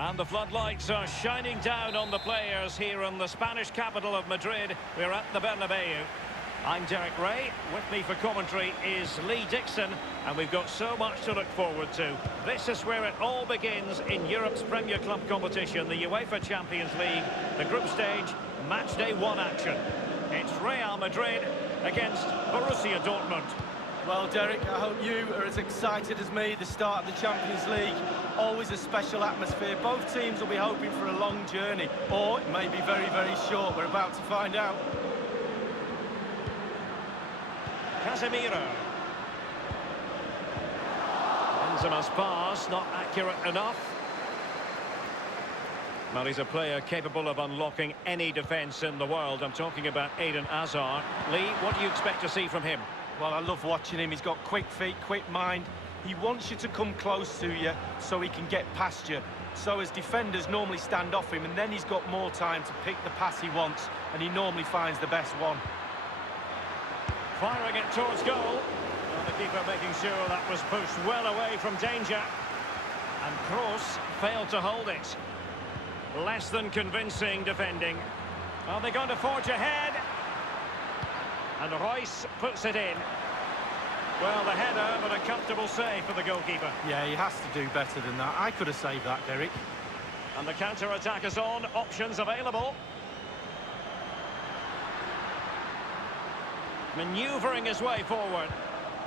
And the floodlights are shining down on the players here in the Spanish capital of Madrid. We're at the Bernabeu. I'm Derek Ray. With me for commentary is Lee Dixon. And we've got so much to look forward to. This is where it all begins in Europe's Premier Club competition, the UEFA Champions League, the group stage, match day 1 action. It's Real Madrid against Borussia Dortmund. Well, Derek, I hope you are as excited as me. The start of the Champions League, always a special atmosphere. Both teams will be hoping for a long journey, or it may be very, very short. We're about to find out. Casemiro. Benzema's pass, not accurate enough. Well, he's a player capable of unlocking any defence in the world. I'm talking about Eden Hazard. Lee, what do you expect to see from him? Well, I love watching him. He's got quick feet, quick mind. He wants you to come close to you so he can get past you. So as defenders normally stand off him, and then he's got more time to pick the pass he wants, and he normally finds the best one. Firing it towards goal. Well, the keeper making sure that was pushed well away from danger. And Kroos failed to hold it. Less than convincing defending. Are they going to forge ahead? And Royce puts it in. Well, the header, but a comfortable save for the goalkeeper. Yeah, he has to do better than that. I could have saved that, Derek. And the counter-attack is on. Options available. Manoeuvring his way forward.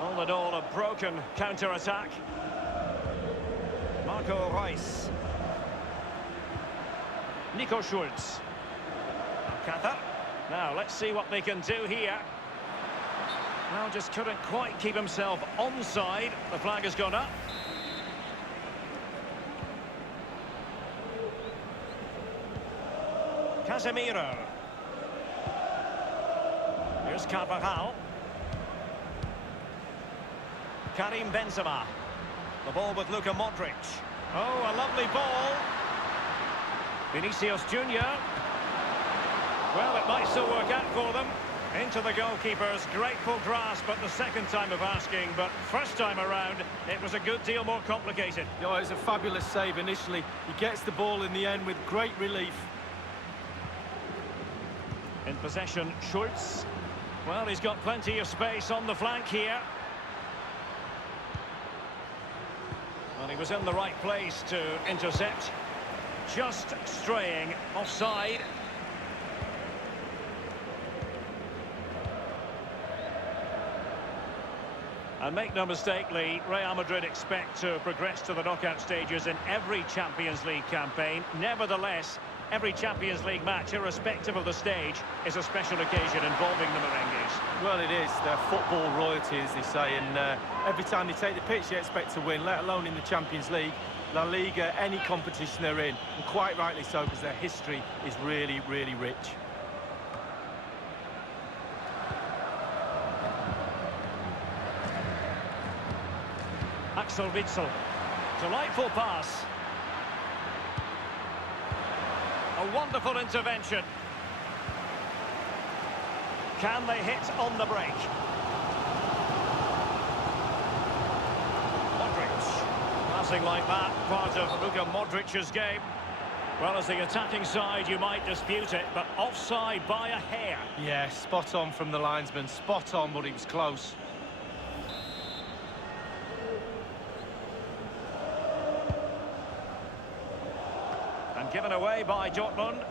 All in all, a broken counter-attack. Marco Reus. Nico Schultz. Alcácer. Now, let's see what they can do here. Well, just couldn't quite keep himself onside. The flag has gone up. Casemiro. Here's Carvajal. Karim Benzema. The ball with Luka Modric. Oh, a lovely ball. Vinicius Junior. Well, it might still work out for them. Into the goalkeeper's grateful grasp at the second time of asking, but first time around, it was a good deal more complicated. Oh, it was a fabulous save initially. He gets the ball in the end with great relief. In possession, Schultz. Well, he's got plenty of space on the flank here. Well, he was in the right place to intercept. Just straying offside. And make no mistake, Lee, Real Madrid expect to progress to the knockout stages in every Champions League campaign. Nevertheless, every Champions League match, irrespective of the stage, is a special occasion involving the Merengues. Well, it is. They're football royalty, as they say, and every time they take the pitch, they expect to win, let alone in the Champions League, La Liga, any competition they're in, and quite rightly so, because their history is really, really rich. Axel Witsel. Delightful pass. A wonderful intervention. Can they hit on the break? Modric. Passing like that, part of Luka Modric's game. Well, as the attacking side, you might dispute it, but offside by a hair. Yeah, spot on from the linesman. Spot on, but he was close. Given away by Dortmund.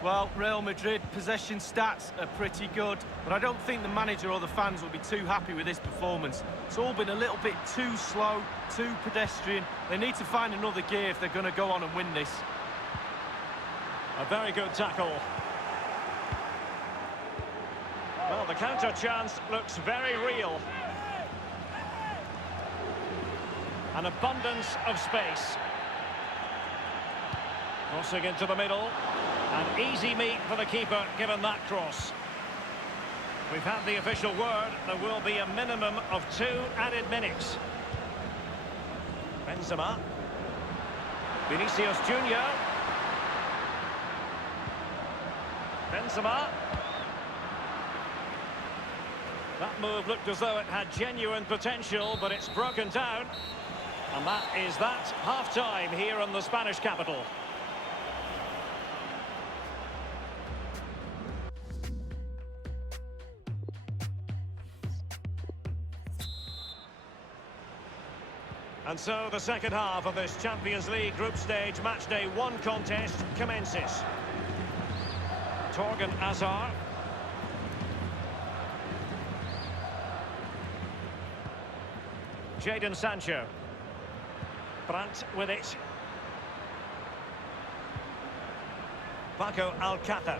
Well, Real Madrid possession stats are pretty good, but I don't think the manager or the fans will be too happy with this performance. It's all been a little bit too slow, too pedestrian. They need to find another gear if they're going to go on and win this. A very good tackle. Well, the counter chance looks very real. An abundance of space. Crossing into the middle. An easy meet for the keeper, given that cross. We've had the official word. There will be a minimum of 2 added minutes. Benzema. Vinicius Junior. Benzema. That move looked as though it had genuine potential, but it's broken down. And that is that. Half-time here in the Spanish capital. And so the second half of this Champions League group stage matchday 1 contest commences. Torgan Hazard. Jadon Sancho. Brandt with it. Paco Alcácer.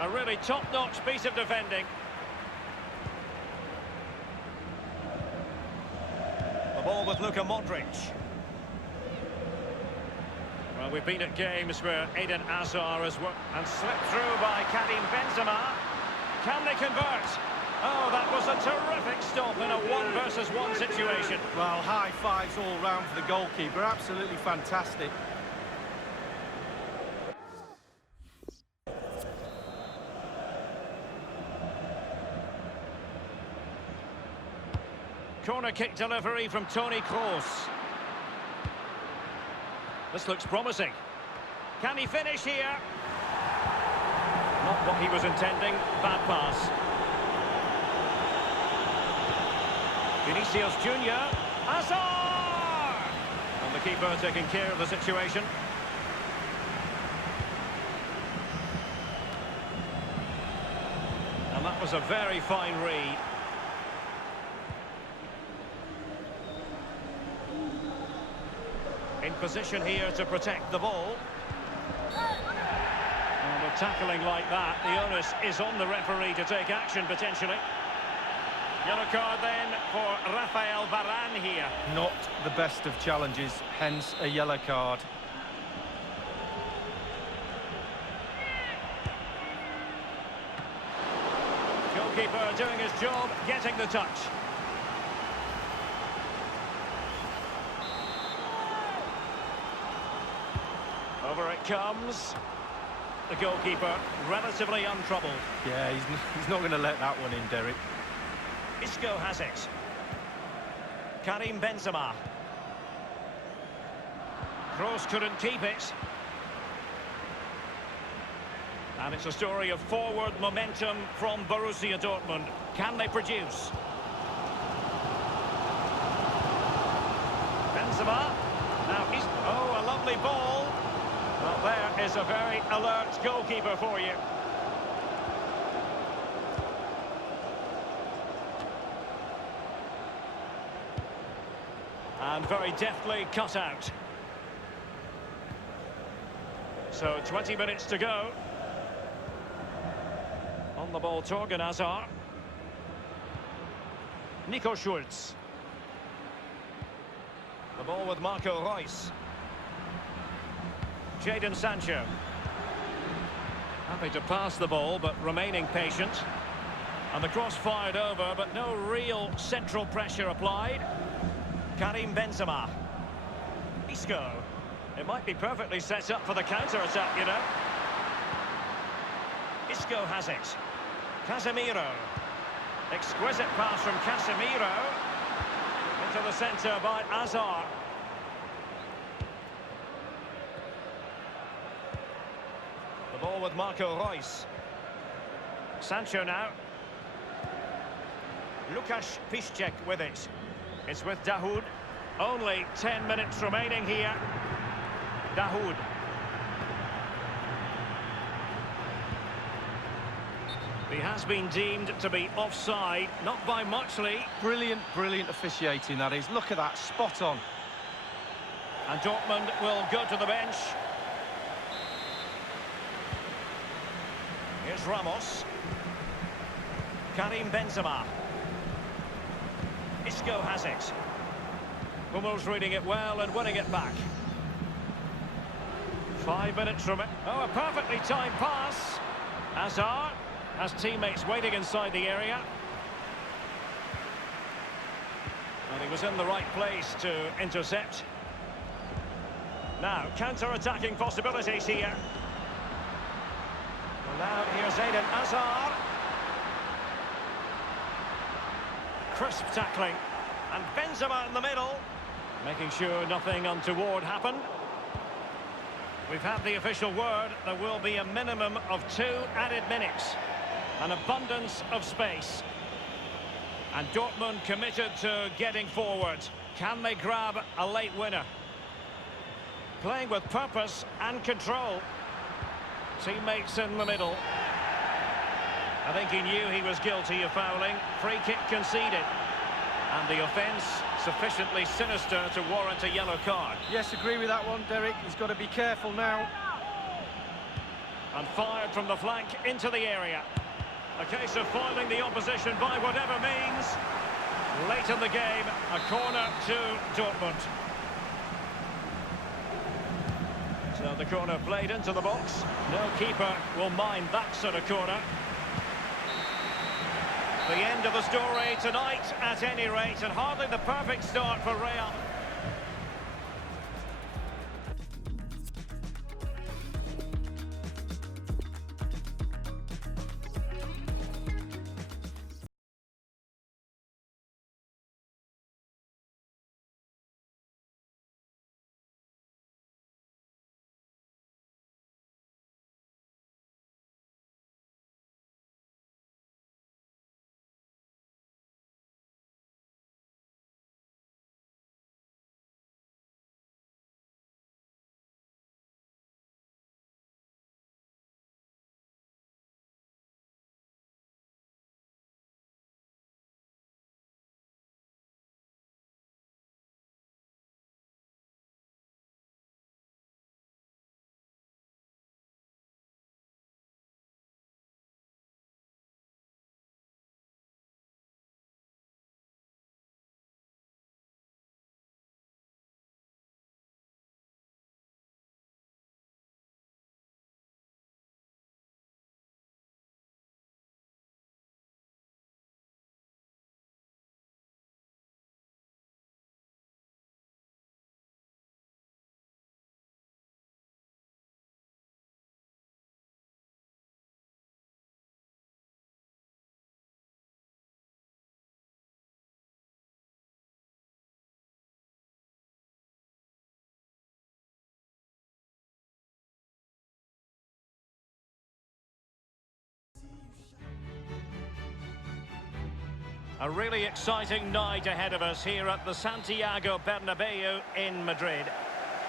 A really top-notch piece of defending. The ball with Luka Modric. Well, we've been at games where Eden Hazard has worked and slipped through by Karim Benzema. Can they convert? Oh, that was a terrific stop in a 1-versus-1 situation. Well, high fives all round for the goalkeeper. Absolutely fantastic. Corner kick delivery from Toni Kroos. This looks promising. Can he finish here? Not what he was intending. Bad pass. Vinicius Junior. Hazard! And the keeper taking care of the situation. And that was a very fine read. In position here to protect the ball. And with tackling like that, the onus is on the referee to take action potentially. Yellow card then for Rafael Varane here. Not the best of challenges, hence a yellow card. Goalkeeper doing his job, getting the touch. Over it comes. The goalkeeper relatively untroubled. Yeah, he's not going to let that one in, Derek. Isco has it. Karim Benzema. Kroos couldn't keep it. And it's a story of forward momentum from Borussia Dortmund. Can they produce? Benzema. Now he's... Oh, a lovely ball. Well, there is a very alert goalkeeper for you. And very deftly cut out. So 20 minutes to go. On the ball, Torgan Hazard. Nico Schulz. The ball with Marco Reus. Jadon Sancho. Happy to pass the ball, but remaining patient. And the cross fired over, but no real central pressure applied. Karim Benzema. Isco. It might be perfectly set up for the counter-attack, you know. Isco has it. Casemiro. Exquisite pass from Casemiro. Into the centre by Hazard. The ball with Marco Reus. Sancho now. Lukasz Piszczek with it. It's with Dahoud. Only 10 minutes remaining here. Dahoud. He has been deemed to be offside, not by much, Lee. Brilliant, brilliant officiating, that is. Look at that, spot on. And Dortmund will go to the bench. Here's Ramos. Karim Benzema. Isco has it. Hummels reading it well and winning it back. 5 minutes from it. Oh, a perfectly timed pass. Hazard has teammates waiting inside the area. And he was in the right place to intercept. Now, counter-attacking possibilities here. Well, now here's Eden Hazard. Crisp tackling. And Benzema in the middle, making sure nothing untoward happened. We've had the official word. There will be a minimum of 2 added minutes. An abundance of space. And Dortmund committed to getting forward. Can they grab a late winner? Playing with purpose and control. Teammates in the middle. I think he knew he was guilty of fouling. Free kick conceded. And the offence sufficiently sinister to warrant a yellow card. Yes, agree with that one, Derek. He's got to be careful now. And fired from the flank into the area. A case of foiling the opposition by whatever means. Late in the game, a corner to Dortmund. So the corner played into the box. No keeper will mind that sort of corner. The end of the story tonight, at any rate, and hardly the perfect start for Real. A really exciting night ahead of us here at the Santiago Bernabeu in Madrid.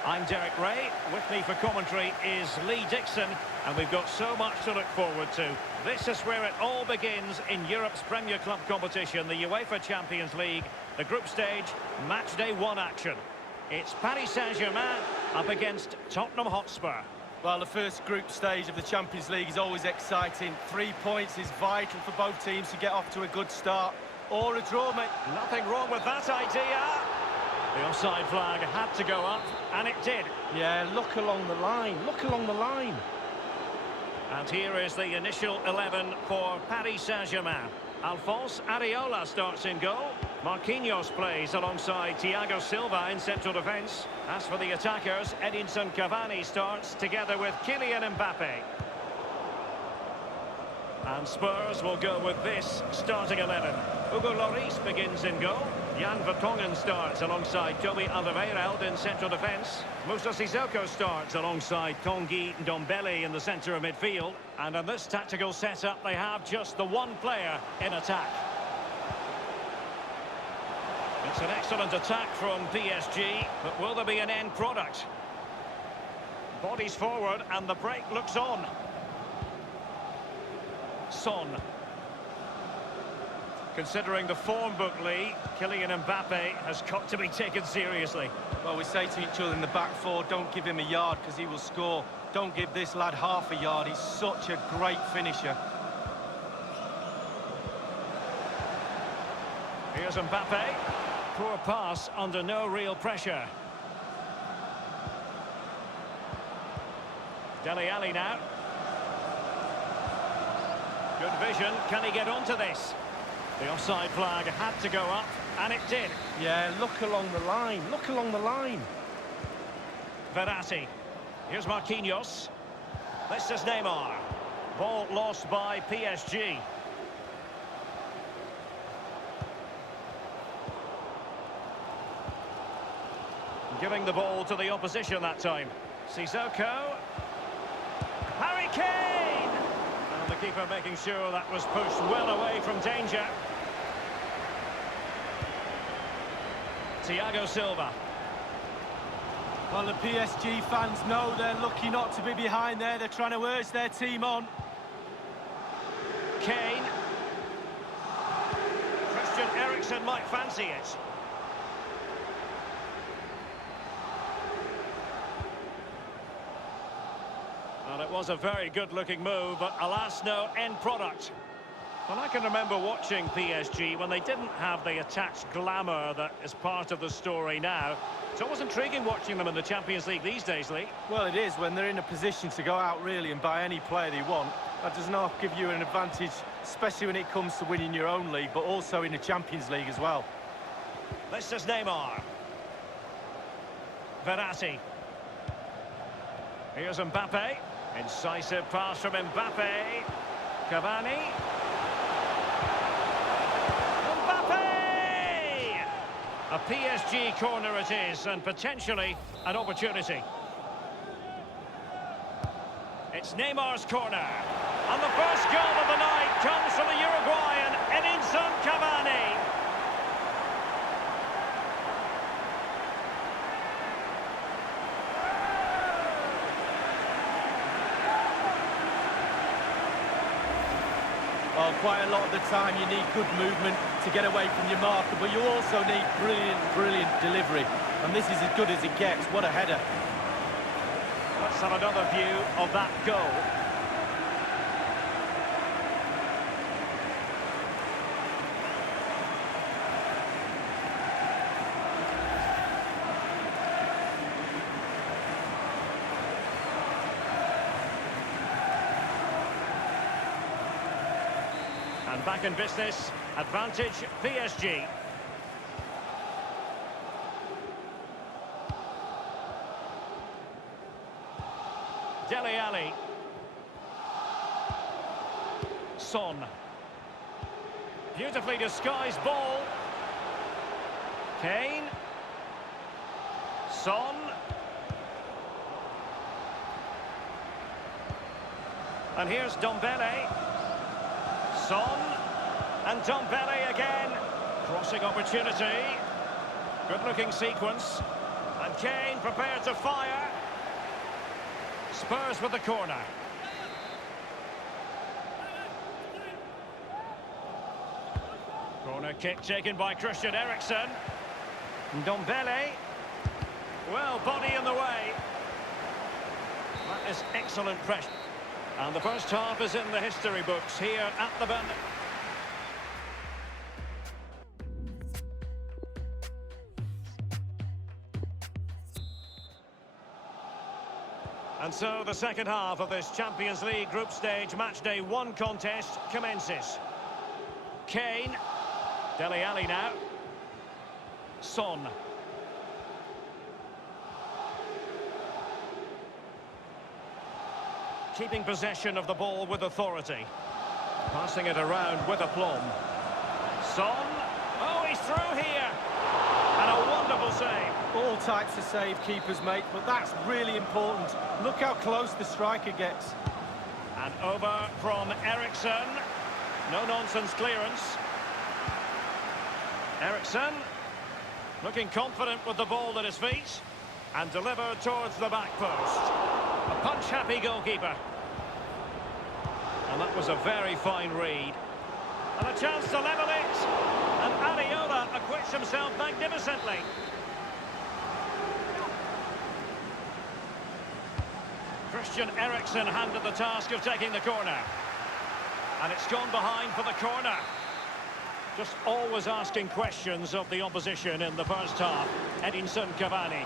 I'm Derek Ray. With me for commentary is Lee Dixon, and we've got so much to look forward to. This is where it all begins in Europe's Premier Club competition, the UEFA Champions League, the group stage, match day 1 action. It's Paris Saint-Germain up against Tottenham Hotspur. Well, the first group stage of the Champions League is always exciting. 3 points is vital for both teams to get off to a good start. Or a draw, mate. Nothing wrong with that idea. The offside flag had to go up, and it did. Yeah, look along the line. Look along the line. And here is the initial 11 for Paris Saint-Germain. Alphonse Areola starts in goal. Marquinhos plays alongside Thiago Silva in central defence. As for the attackers, Edinson Cavani starts together with Kylian Mbappe. And Spurs will go with this starting 11. Hugo Lloris begins in goal. Jan Vertonghen starts alongside Toby Alderweireld in central defence. Moussa Sissoko starts alongside Tanguy Ndombele in the centre of midfield. And in this tactical setup, they have just the one player in attack. It's an excellent attack from PSG, but will there be an end product? Bodies forward, and the break looks on. Son. Considering the form book, Lee, Kylian Mbappe has got to be taken seriously. Well, we say to each other in the back four, don't give him a yard because he will score. Don't give this lad half a yard. He's such a great finisher. Here's Mbappe. Poor pass under no real pressure. Dele Alli now. Good vision. Can he get onto this? The offside flag had to go up, and it did. Yeah, look along the line. Look along the line. Verratti. Here's Marquinhos. This is Neymar. Ball lost by PSG. Giving the ball to the opposition that time. Sissoko. Harry Kane! And the keeper making sure that was pushed well away from danger. Thiago Silva. Well, the PSG fans know they're lucky not to be behind there. They're trying to urge their team on. Kane. Christian Eriksen might fancy it. Well, it was a very good-looking move, but alas, no end product. Well, I can remember watching PSG when they didn't have the attached glamour that is part of the story now. It's always intriguing watching them in the Champions League these days, Lee. Well, it is when they're in a position to go out really and buy any player they want. That does not give you an advantage, especially when it comes to winning your own league, but also in the Champions League as well. This is Neymar. Verratti. Here's Mbappe. Incisive pass from Mbappe. Cavani. Mbappe! A PSG corner it is, and potentially an opportunity. It's Neymar's corner. And the first goal of the night comes from the Uruguayan, Edinson Cavani. Well, quite a lot of the time you need good movement to get away from your marker, but you also need brilliant delivery. And this is as good as it gets. What a header. Let's have another view of that goal. And back in business, advantage PSG. Dele Alli. Son. Beautifully disguised ball. Kane. Son. And here's Ndombele. Son. And Ndombele again. Crossing opportunity. Good-looking sequence. And Kane prepared to fire. Spurs with the corner. Corner kick taken by Christian Eriksen. Ndombele. Well, body in the way. That is excellent pressure. And the first half is in the history books here at the Bernabeu. And so the second half of this Champions League group stage matchday 1 contest commences. Kane. Dele Alli now. Son. Keeping possession of the ball with authority. Passing it around with aplomb. Son. Oh, he's through here. And a wonderful save. All types of save keepers make, but that's really important. Look how close the striker gets. And over from Eriksen. No-nonsense clearance. Eriksen. Looking confident with the ball at his feet. And delivered towards the back post. A punch-happy goalkeeper. And that was a very fine read. And a chance to level it. And Areola acquits himself magnificently. Christian Eriksen handed the task of taking the corner. And it's gone behind for the corner. Just always asking questions of the opposition in the first half. Edinson Cavani.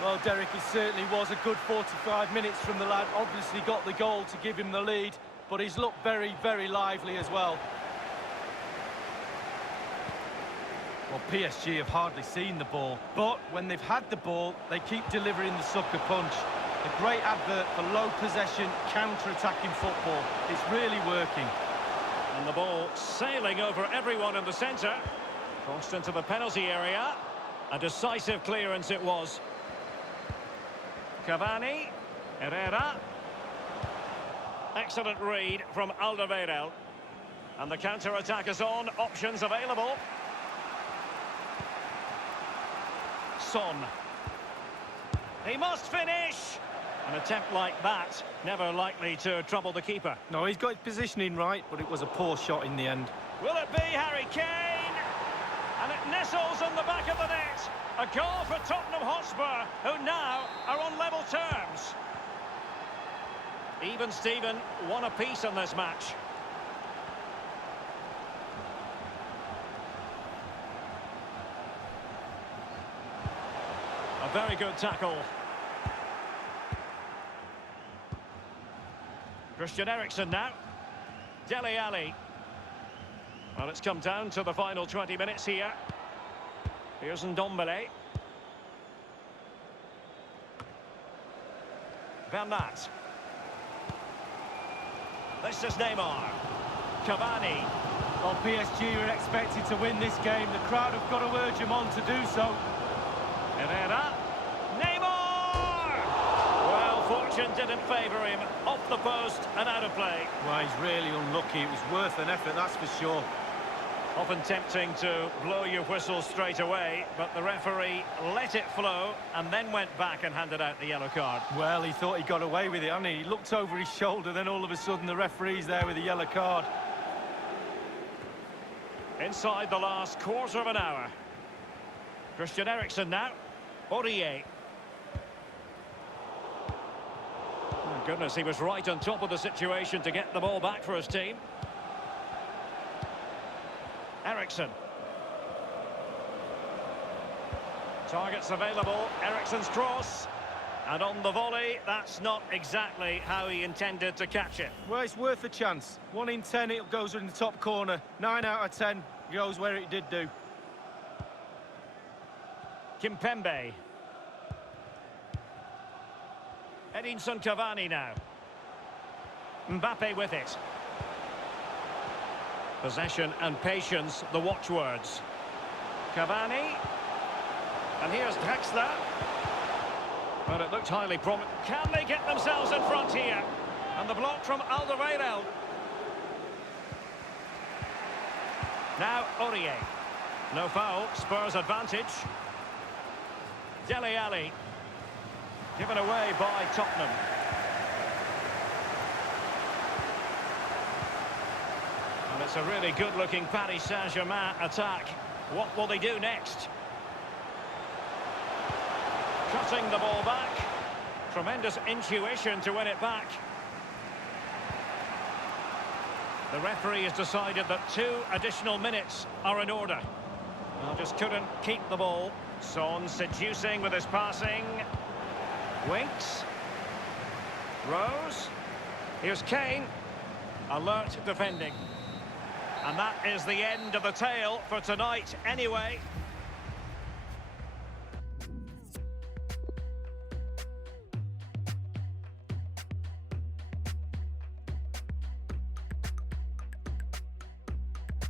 Well, Derek, it certainly was a good 45 minutes from the lad. Obviously got the goal to give him the lead, but he's looked very lively as well. Well, PSG have hardly seen the ball, but when they've had the ball, they keep delivering the sucker punch. A great advert for low possession, counter-attacking football. It's really working. And the ball sailing over everyone in the centre. Crossed into the penalty area. A decisive clearance it was. Cavani, Herrera. Excellent read from Alderweireld. And the counter-attack is on, options available. Son. He must finish! An attempt like that, never likely to trouble the keeper. No, he's got his positioning right, but it was a poor shot in the end. Will it be Harry Kane? And it nestles on the back of the net. A goal for Tottenham Hotspur, who now are on level terms. Even Steven, one apiece in this match. A very good tackle. Christian Eriksen now. Dele Alli. Well, it's come down to the final 20 minutes here. Here's Ndombele. Bernat. This is Neymar. Cavani. Well, PSG are expected to win this game. The crowd have got to urge them on to do so. Herrera. Neymar! Well, fortune didn't favour him. Off the post and out of play. Well, he's really unlucky. It was worth an effort, that's for sure. Often tempting to blow your whistle straight away, but the referee let it flow and then went back and handed out the yellow card. Well, he thought he got away with it, hadn't he? He looked over his shoulder, then all of a sudden the referee's there with a yellow card. Inside the last quarter of an hour. Christian Eriksen now. Aurier. Oh, goodness, he was right on top of the situation to get the ball back for his team. Eriksen. Targets available. Eriksen's cross. And on the volley, that's not exactly how he intended to catch it. Well, it's worth a chance. 1 in 10, it goes in the top corner. 9 out of 10 goes where it did do. Kimpembe. Edinson Cavani now. Mbappe with it. Possession and patience, the watchwords. Cavani. And here's Drexler. But it looked highly promising. Can they get themselves in front here? And the block from Alderweireld. Now Aurier. No foul, Spurs advantage. Dele Alli. Given away by Tottenham. And it's a really good-looking Paris Saint-Germain attack. What will they do next? Cutting the ball back. Tremendous intuition to win it back. The referee has decided that 2 additional minutes are in order. Well, just couldn't keep the ball. Son seducing with his passing. Winks. Rose. Here's Kane. Alert defending. And that is the end of the tale for tonight anyway.